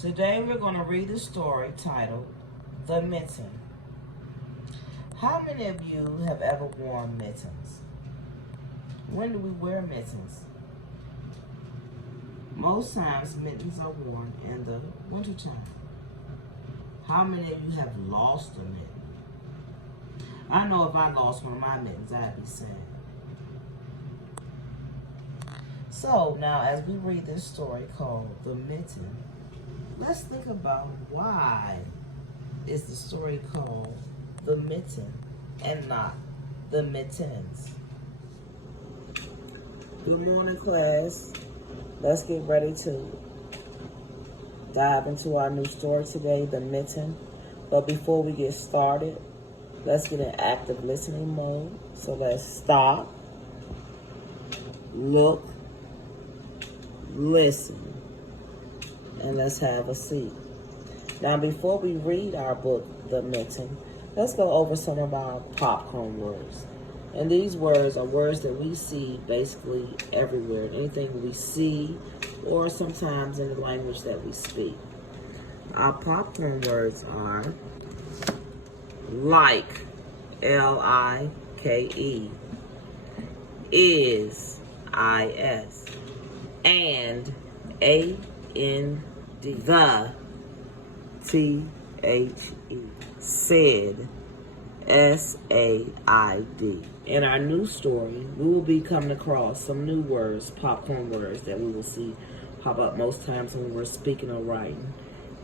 Today we're going to read a story titled The Mitten. How many of you have ever worn mittens? When do we wear mittens? Most times mittens are worn in the wintertime. How many of you have lost a mitten? I know if I lost one of my mittens, I'd be sad. So now as we read this story called The Mitten, let's think about why is the story called The Mitten and not The Mittens. Good morning, class. Let's get ready to dive into our new story today, The Mitten. But before we get started, let's get in active listening mode. So let's stop, look, listen, and let's have a seat. Now, before we read our book, The Mitten, let's go over some of our popcorn words. And these words are words that we see basically everywhere. Anything we see or sometimes in the language that we speak. Our popcorn words are like, L-I-K-E, is, I-S, and, A-N-D, the, T-H-E, said, S-A-I-D. In our new story, we will be coming across some new words, popcorn words, that we will see pop up most times when we're speaking or writing.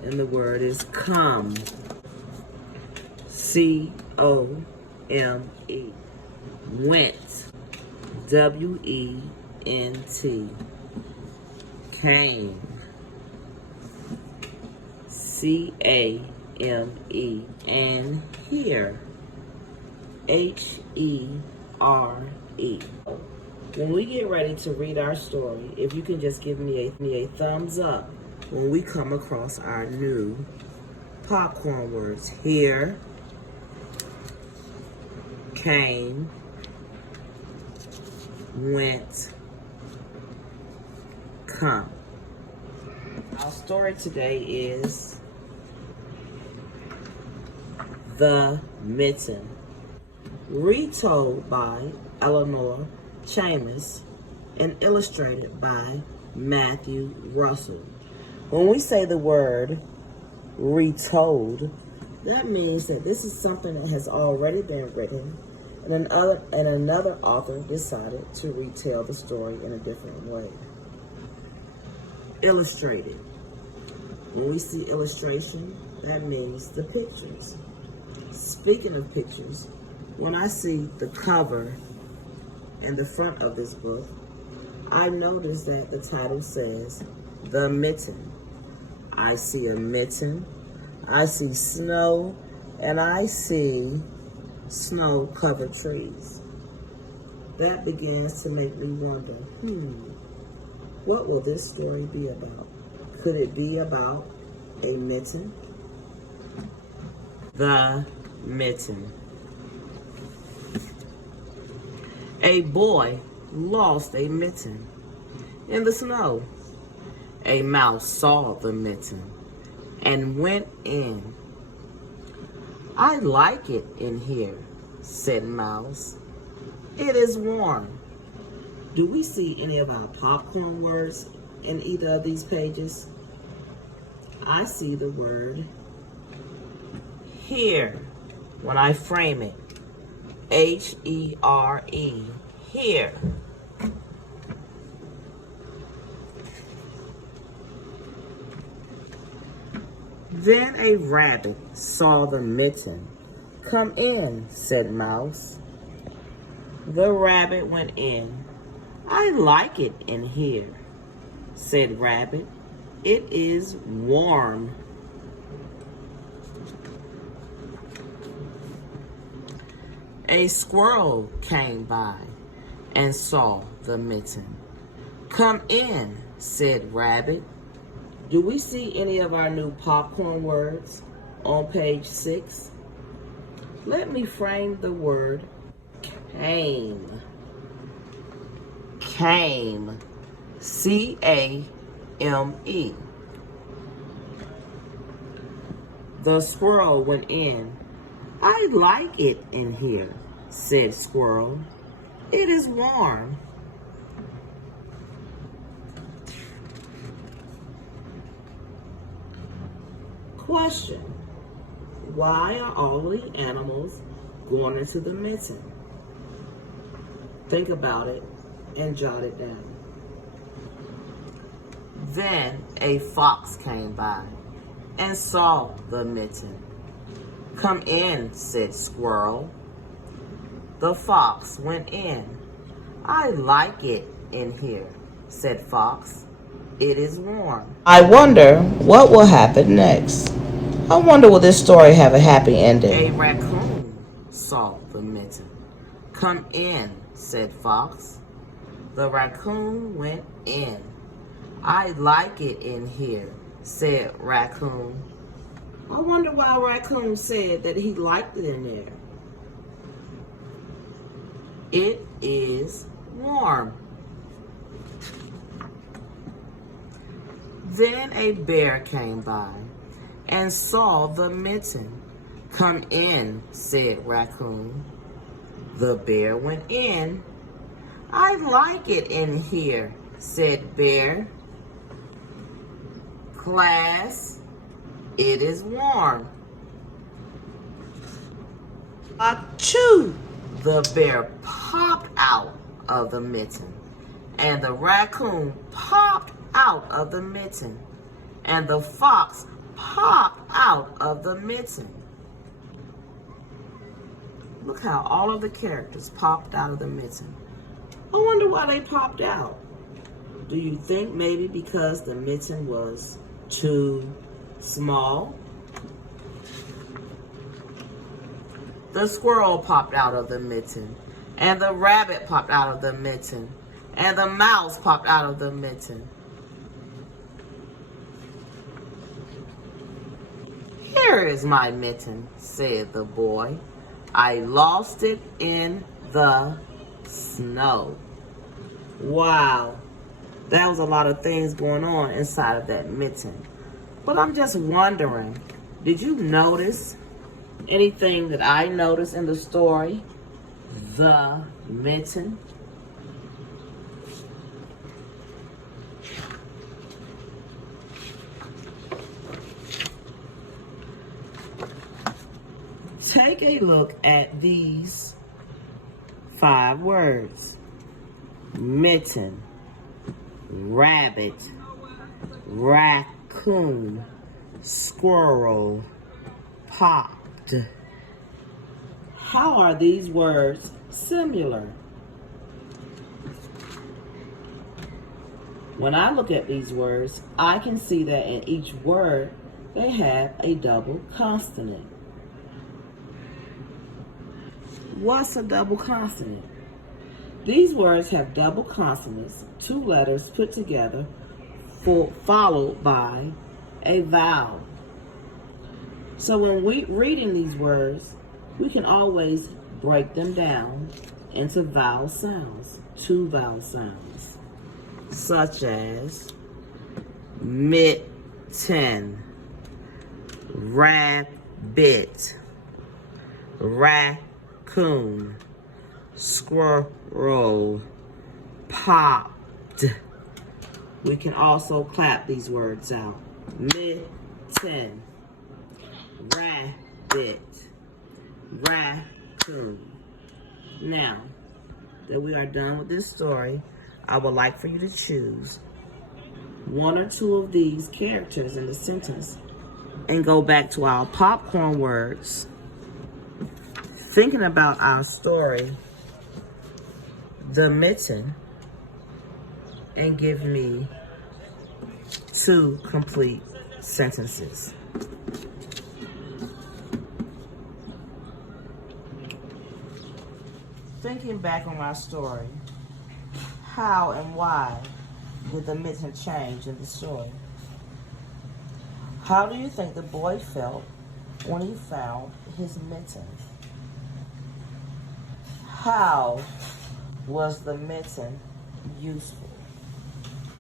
And the word is come. C-O-M-E. Went. W-E-N-T. Came. C-A-M-E. And here. H-E-R-E. When we get ready to read our story, if you can just give me a thumbs up when we come across our new popcorn words. Here, came, went, come. Our story today is The Mitten, retold by Elinor Chames and illustrated by Matthew Russell. When we say the word retold, that means that this is something that has already been written and another author decided to retell the story in a different way. Illustrated. When we see illustration, that means the pictures. Speaking of pictures, when I see the cover and the front of this book, I notice that the title says The Mitten. I see a mitten, I see snow, and I see snow-covered trees. That begins to make me wonder, what will this story be about? Could it be about a mitten? The Mitten. A boy lost a mitten in the snow. A mouse saw the mitten and went in. I like it in here, said Mouse. It is warm. Do we see any of our popcorn words in either of these pages? I see the word here when I frame it. H-E-R-E, here. Then a rabbit saw the mitten. Come in, said Mouse. The rabbit went in. I like it in here, said Rabbit. It is warm. A squirrel came by and saw the mitten. Come in, said Rabbit. Do we see any of our new popcorn words on page 6? Let me frame the word came. Came. C-A-M-E. The squirrel went in. I like it in here, said Squirrel. It is warm. Question. Why are all the animals going into the mitten? Think about it and jot it down. Then a fox came by and saw the mitten. Come in, said Squirrel. The fox went in. I like it in here, said Fox. It is warm. I wonder what will happen next. I wonder will this story have a happy ending? A raccoon saw the mitten. Come in, said Fox. The raccoon went in. I like it in here, said Raccoon. I wonder why Raccoon said that he liked it in there. It is warm. Then a bear came by and saw the mitten. Come in, said Raccoon. The bear went in. I like it in here, said Bear. Class, it is warm. Achoo! The bear popped out of the mitten, and the raccoon popped out of the mitten, and the fox popped out of the mitten. Look how all of the characters popped out of the mitten. I wonder why they popped out. Do you think maybe because the mitten was too small? The squirrel popped out of the mitten, and the rabbit popped out of the mitten, and the mouse popped out of the mitten. Here is my mitten, said the boy. I lost it in the snow. Wow, that was a lot of things going on inside of that mitten. But I'm just wondering, did you notice anything that I noticed in the story? The mitten. Take a look at these 5 words. Mitten, rabbit, raccoon, squirrel, popped. How are these words similar? When I look at these words, I can see that in each word, they have a double consonant. What's a double consonant? These words have double consonants, 2 letters put together, followed by a vowel. So when we're reading these words, we can always break them down into vowel sounds, 2 vowel sounds, such as mitten, rabbit, raccoon, squirrel, popped. We can also clap these words out. Mitten, rabbit, raccoon. Now that we are done with this story, I would like for you to choose 1 or 2 of these characters in the sentence and go back to our popcorn words, thinking about our story, the mitten, and give me 2 complete sentences. Thinking back on my story, how and why did the mitten change in the story? How do you think the boy felt when he found his mitten? How was the mitten useful?